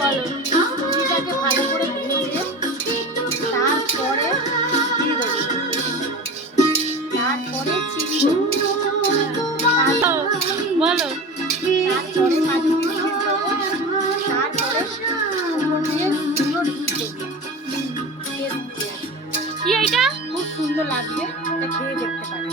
বলো। ঘিটাকে ভালো করে ভেজে তারপরে দিয়ে দেবো, তারপরে চিনি দেবো, বলো তারপরে কাজু কিশমিশ দেবো, তারপরে উপর দিয়ে গুঁড়ো দুধ দেবো। কি এইটা? খুব সুন্দর লাগবে, এটা খেয়ে দেখতে পারেন।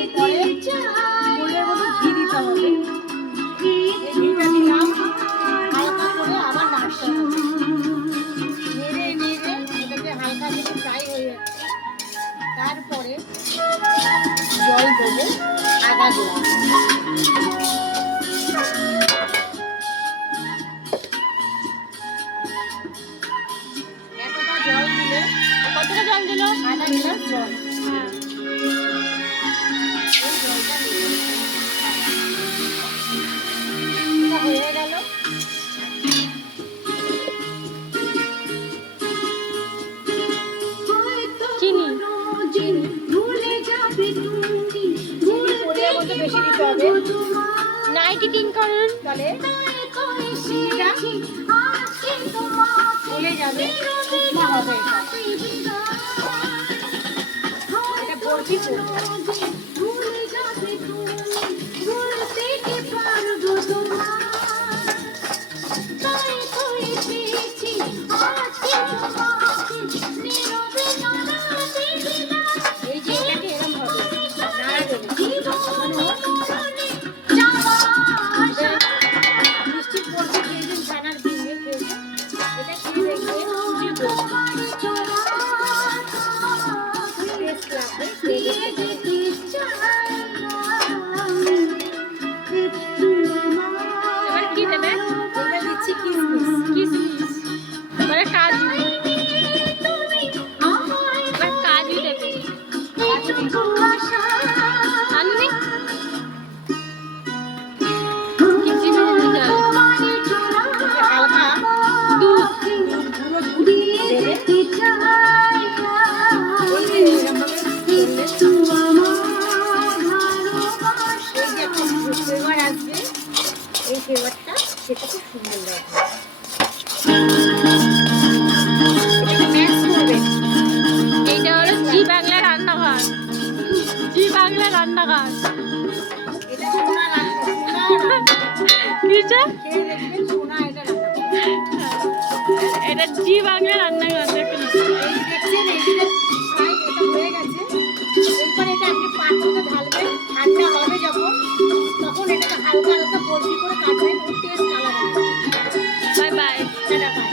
এরপরে পরিমাণ মতো ঘি দিতে হবে। এই ঘিটা দিলাম, হালকা করে আবার নাড়তে হবে। নেড়ে নেড়ে এটাকে হালকা থেকে ফ্রাই হয়ে যাচ্ছে, তারপরে জল দেবো আধা গ্লাস। এতটা জল দিলে, কতটা জল দিল? আধা গ্লাস জল। হ্যাঁ। এই জলটা দিলে এটা হয়ে গেল। চিনি চিনি পরিমাণ মতো বেশি দিতে হবে, 93 করুন। তাহলে চিনিটা গলে যাবে, উপমা হবে। এটা বরফি করবো। এই যে এটাকে এরকম হবে, নাড়া দেবে। মিষ্টি বরফি খেয়েছেন, ছানার ভেঙে খেয়েছেন, এটা খেয়ে দেখবে খুবই টেস্ট লাগবে, খেয়ে দেখতে পারেন। এবার কি দেবে? এটা দিচ্ছি কিশমিশ। কিশমিশ, এবারে কাজু, এবার কাজু দেবে। কাজু দিচ্ছি। আননি কিশমিশ দেবে, হালকা দুধ, গুঁড়ো দুধ দেবে। এই যে এরকমভাবে করলে এই যে একটা ফ্লেভার আসবে, এই ফ্লেভারটা খেতে খুব সুন্দর লাগবে। এটাকে ম্যাশ করবে। এইটা হলো জি বাংলা রান্নাঘর, জি বাংলা রান্নাঘর। এটা সোনা লাগবে, সোনা রান্না। কিসে? খেয়ে দেখবেন, সোনা এটা রান্না করবে। এটা জি বাংলা রান্নাঘর, দেখুন। এই দেখছেন, এইদিকে প্রায় এটা হয়ে গেছে। এরপর এটা আপনি পাত্রতে ঢালবেন, ঠান্ডা হবে যখন, তখন এটাকে হালকা হালকা বরফি করে কাটবেন, ওর টেস্ট আলাদা হবে। Bye bye. Tata, by.